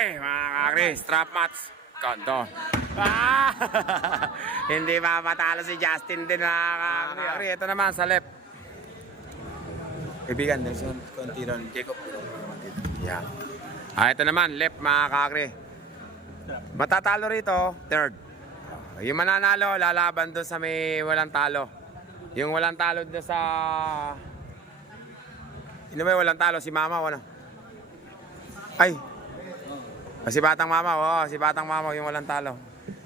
Oy, mga kakri, strap match. Konto. Ah! Hindi mapatalo si Justin din, mga kakri. Ito naman sa left. Kaibigan, there's one konti ron. Jacob. Yeah. Ito naman, left, mga kakri. Matatalo rito, third. Yung mananalo, lalaban doon sa may walang talo. Yung walang talo doon sa... Sino ba yung walang talo? Si Mama o ano? Ay! Si Batang Mamaw, si Batang Mamaw yung walang talo.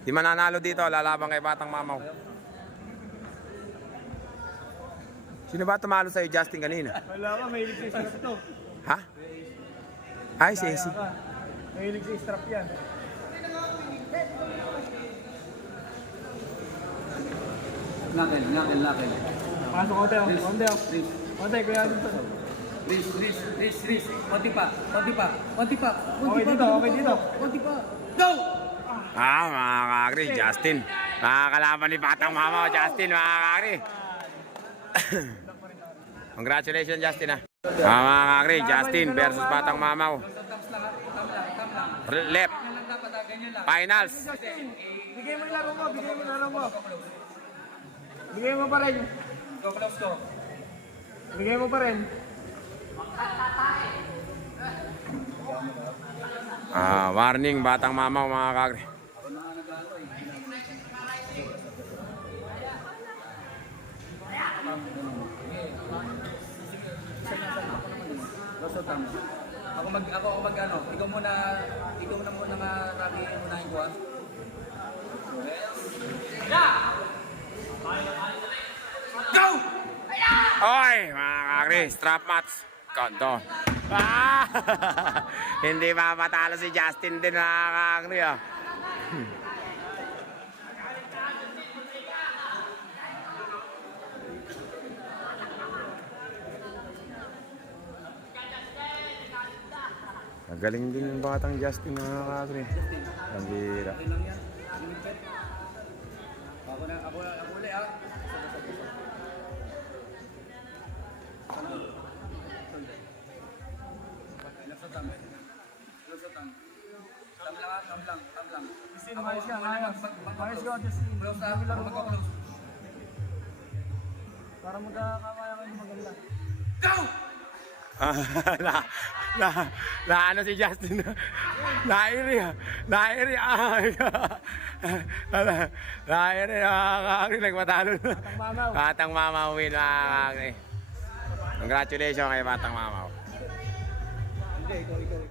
Di mananalo dito, lalaban kay Batang Mamaw. Sino ba tumalo sa'yo, Justin, kanina? Wala ka, mahilig sa strap to. Ha? Ay, si AC. Mahilig sa strap yan. Lakel. Pasok ko tayo, konti ako. Konti, kuya dito. Riz. Konti pa. Okay dito. Konti pa. Go! Mga kakri, Justin. Kalaban ni Batang Mamaw, Justin, mga kakri. Congratulations, Justin, ha. Mga kakri, Justin versus Batang Mamaw. Left. Finals. Bigay mo yung laro mo. Bigay mo pa rin. Go close ko. Bigay mo pa rin. Warning, Batang Mamaw, mga kakri. Ako mag ano, ikaw muna nga Rocky unahin ko Go! Oy, mga kakri, strap match. Konto. Hindi mapatalo si Justin din, mga kakri, Magaling din yung batang Justin, mga kakri. Ang bira. Ako ulit ha. Tam lang. Maayos ka, Justin. Close na, mag-close. Para magkakamaya kayo maganda. Go! Ano si Justin? Nairi. Nagmatalo. Batang Mamaw win, mga kakri. Congratulations kay Batang Mamaw. Hindi, ikaw.